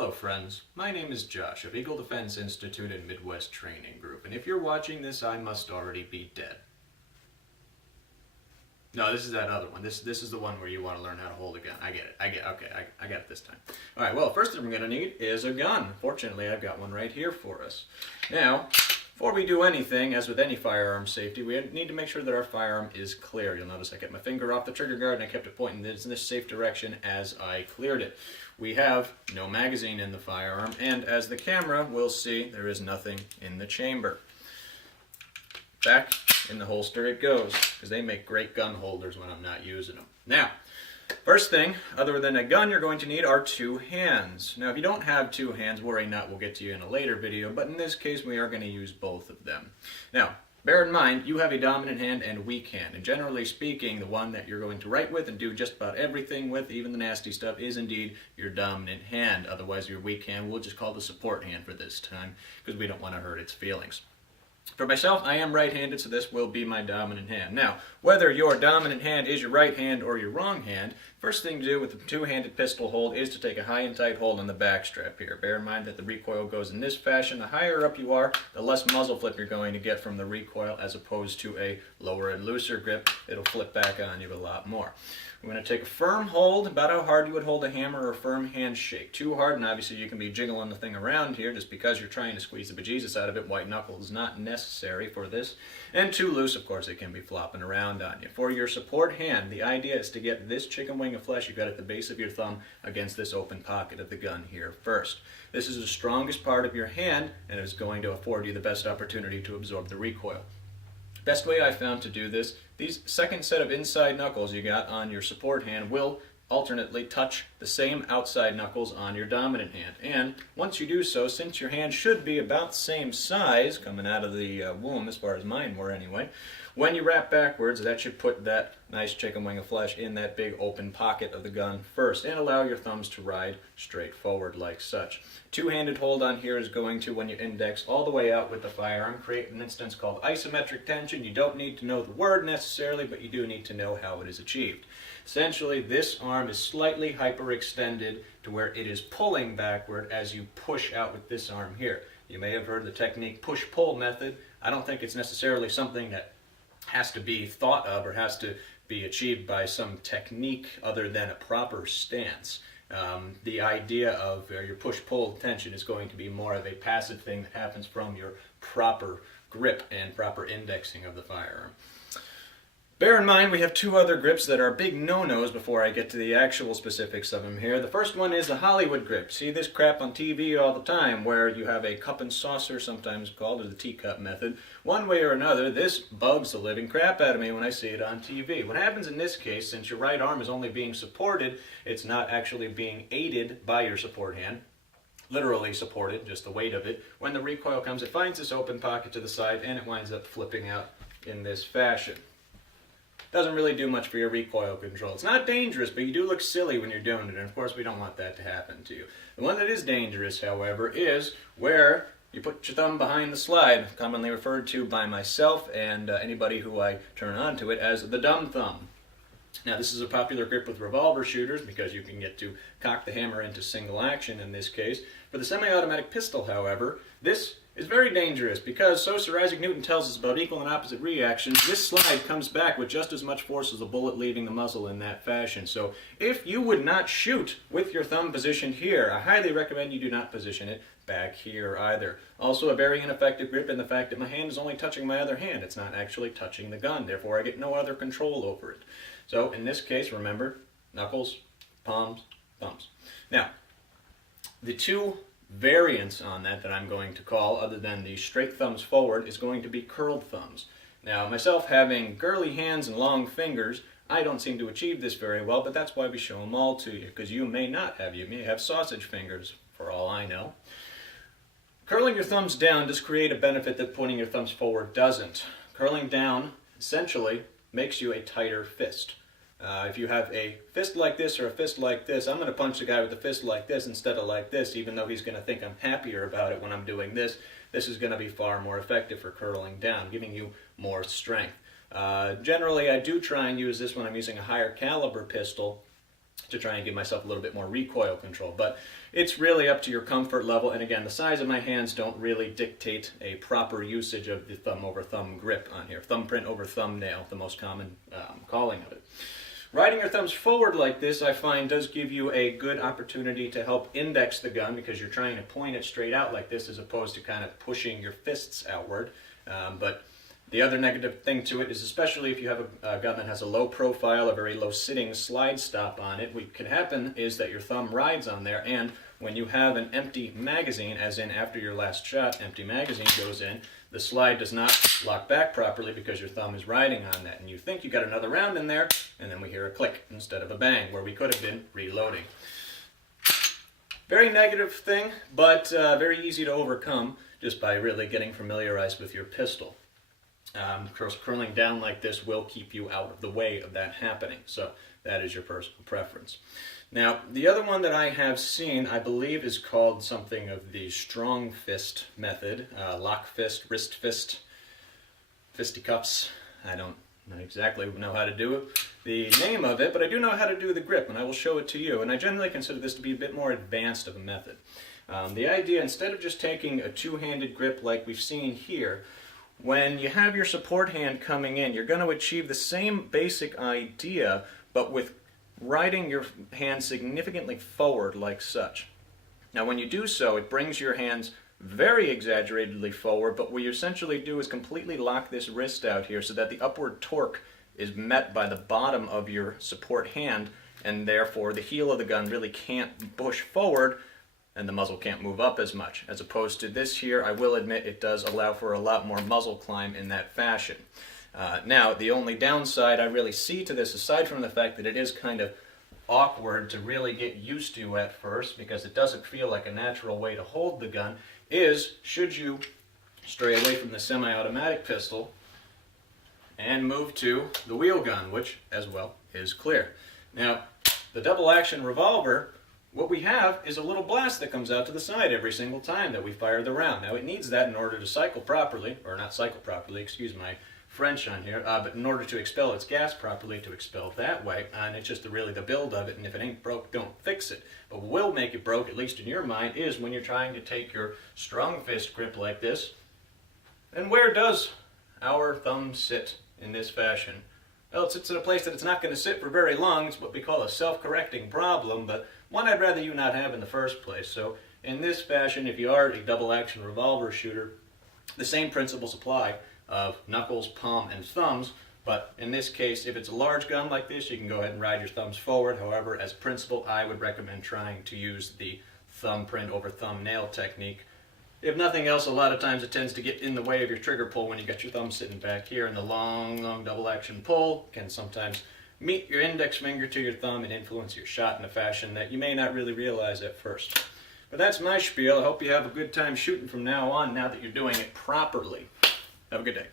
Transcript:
Hello friends, my name is Josh of Eagle Defense Institute and Midwest Training Group, and if you're watching this, I must already be dead. No, this is that other one. This is the one where you want to learn how to hold a gun. I get it. Okay, I got it this time. Alright, well, first thing we're going to need is a gun. Fortunately, I've got one right here for us. Now, before we do anything, as with any firearm safety, we need to make sure that our firearm is clear. You'll notice I kept my finger off the trigger guard and I kept it pointing in this safe direction as I cleared it. We have no magazine in the firearm, and as the camera will see, there is nothing in the chamber. Back in the holster it goes, because they make great gun holders when I'm not using them. Now, first thing, other than a gun, you're going to need are two hands. Now, if you don't have two hands, worry not, we'll get to you in a later video, but in this case, we are going to use both of them. Now, bear in mind, you have a dominant hand and weak hand, and generally speaking, the one that you're going to write with and do just about everything with, even the nasty stuff, is indeed your dominant hand. Otherwise, your weak hand, we'll just call the support hand for this time, because we don't want to hurt its feelings. For myself, I am right-handed, so this will be my dominant hand. Now, whether your dominant hand is your right hand or your wrong hand, first thing to do with the two-handed pistol hold is to take a high and tight hold on the back strap here. Bear in mind that the recoil goes in this fashion. The higher up you are, the less muzzle flip you're going to get from the recoil as opposed to a lower and looser grip. It'll flip back on you a lot more. We're going to take a firm hold, about how hard you would hold a hammer or a firm handshake. Too hard, and obviously you can be jiggling the thing around here just because you're trying to squeeze the bejesus out of it. White knuckle is not necessary for this. And too loose, of course, it can be flopping around on you. For your support hand, the idea is to get this chicken wing of flesh you've got at the base of your thumb against this open pocket of the gun here first. This is the strongest part of your hand, and it's going to afford you the best opportunity to absorb the recoil. Best way I found to do this, these second set of inside knuckles you got on your support hand will alternately touch the same outside knuckles on your dominant hand. And once you do so, since your hand should be about the same size coming out of the womb, as far as mine were anyway, when you wrap backwards, that should put that nice chicken wing of flesh in that big open pocket of the gun first and allow your thumbs to ride straight forward like such. Two-handed hold on here is going to, when you index all the way out with the firearm, create an instance called isometric tension. You don't need to know the word necessarily, but you do need to know how it is achieved. Essentially, this arm is slightly hyperextended to where it is pulling backward as you push out with this arm here. You may have heard the technique push-pull method. I don't think it's necessarily something that has to be thought of or has to be achieved by some technique other than a proper stance. The idea of your push-pull tension is going to be more of a passive thing that happens from your proper grip and proper indexing of the firearm. Bear in mind we have two other grips that are big no-nos before I get to the actual specifics of them here. The first one is the Hollywood grip. See this crap on TV all the time where you have a cup and saucer, sometimes called, or the teacup method. One way or another, this bugs the living crap out of me when I see it on TV. What happens in this case, since your right arm is only being supported, it's not actually being aided by your support hand. Literally supported, just the weight of it. When the recoil comes, it finds this open pocket to the side and it winds up flipping out in this fashion. Doesn't really do much for your recoil control. It's not dangerous, but you do look silly when you're doing it, and of course we don't want that to happen to you. The one that is dangerous, however, is where you put your thumb behind the slide, commonly referred to by myself and anybody who I turn on to it as the dumb thumb. Now, this is a popular grip with revolver shooters because you can get to cock the hammer into single action in this case. For the semi-automatic pistol, however, this is very dangerous because, so Sir Isaac Newton tells us about equal and opposite reactions, this slide comes back with just as much force as a bullet leaving the muzzle in that fashion. So if you would not shoot with your thumb positioned here, I highly recommend you do not position it back here either. Also a very ineffective grip in the fact that my hand is only touching my other hand. It's not actually touching the gun, therefore I get no other control over it. So in this case, remember, knuckles, palms, thumbs. Now, the two variants on that I'm going to call, other than the straight thumbs forward, is going to be curled thumbs. Now, myself having girly hands and long fingers, I don't seem to achieve this very well, but that's why we show them all to you, because you may not have. You may have sausage fingers, for all I know. Curling your thumbs down does create a benefit that pointing your thumbs forward doesn't. Curling down, essentially, makes you a tighter fist. If you have a fist like this or a fist like this, I'm going to punch the guy with a fist like this instead of like this, even though he's going to think I'm happier about it when I'm doing this. This is going to be far more effective for curling down, giving you more strength. Generally, I do try and use this when I'm using a higher caliber pistol to try and give myself a little bit more recoil control. But it's really up to your comfort level, and again, the size of my hands don't really dictate a proper usage of the thumb over thumb grip on here. Thumbprint over thumbnail, the most common calling of it. Riding your thumbs forward like this, I find, does give you a good opportunity to help index the gun, because you're trying to point it straight out like this as opposed to kind of pushing your fists outward. But the other negative thing to it is, especially if you have a gun that has a low profile, a very low sitting slide stop on it, what can happen is that your thumb rides on there, and when you have an empty magazine, as in after your last shot, empty magazine goes in, the slide does not lock back properly because your thumb is riding on that, and you think you got another round in there, and then we hear a click instead of a bang, where we could have been reloading. Very negative thing, but very easy to overcome just by really getting familiarized with your pistol. Of course, curling down like this will keep you out of the way of that happening, so that is your personal preference. Now, the other one that I have seen, I believe, is called something of the strong fist method, lock fist, wrist fist, fisticuffs. I don't exactly know how to do the name of it, but I do know how to do the grip, and I will show it to you. And I generally consider this to be a bit more advanced of a method. The idea, instead of just taking a two-handed grip like we've seen here, when you have your support hand coming in, you're going to achieve the same basic idea, but with riding your hand significantly forward like such. Now when you do so, it brings your hands very exaggeratedly forward, but what you essentially do is completely lock this wrist out here so that the upward torque is met by the bottom of your support hand, and therefore the heel of the gun really can't push forward and the muzzle can't move up as much. As opposed to this here, I will admit it does allow for a lot more muzzle climb in that fashion. Now, the only downside I really see to this, aside from the fact that it is kind of awkward to really get used to at first because it doesn't feel like a natural way to hold the gun, is should you stray away from the semi-automatic pistol and move to the wheel gun, which as well is clear. Now, the double action revolver, what we have is a little blast that comes out to the side every single time that we fire the round. Now, it needs that in order to cycle properly, or not cycle properly, excuse my French on here, but in order to expel its gas properly, to expel that way, and it's just really the build of it, and if it ain't broke, don't fix it. But what will make it broke, at least in your mind, is when you're trying to take your strong fist grip like this. And where does our thumb sit in this fashion? Well, it sits in a place that it's not going to sit for very long. It's what we call a self-correcting problem, but one I'd rather you not have in the first place. So in this fashion, if you are a double-action revolver shooter, the same principles apply of knuckles, palm, and thumbs, but in this case, if it's a large gun like this, you can go ahead and ride your thumbs forward. However, as principle, I would recommend trying to use the thumbprint over thumbnail technique. If nothing else, a lot of times it tends to get in the way of your trigger pull when you got your thumb sitting back here, and the long double-action pull can sometimes meet your index finger to your thumb and influence your shot in a fashion that you may not really realize at first. But that's my spiel. I hope you have a good time shooting from now on, now that you're doing it properly. Have a good day.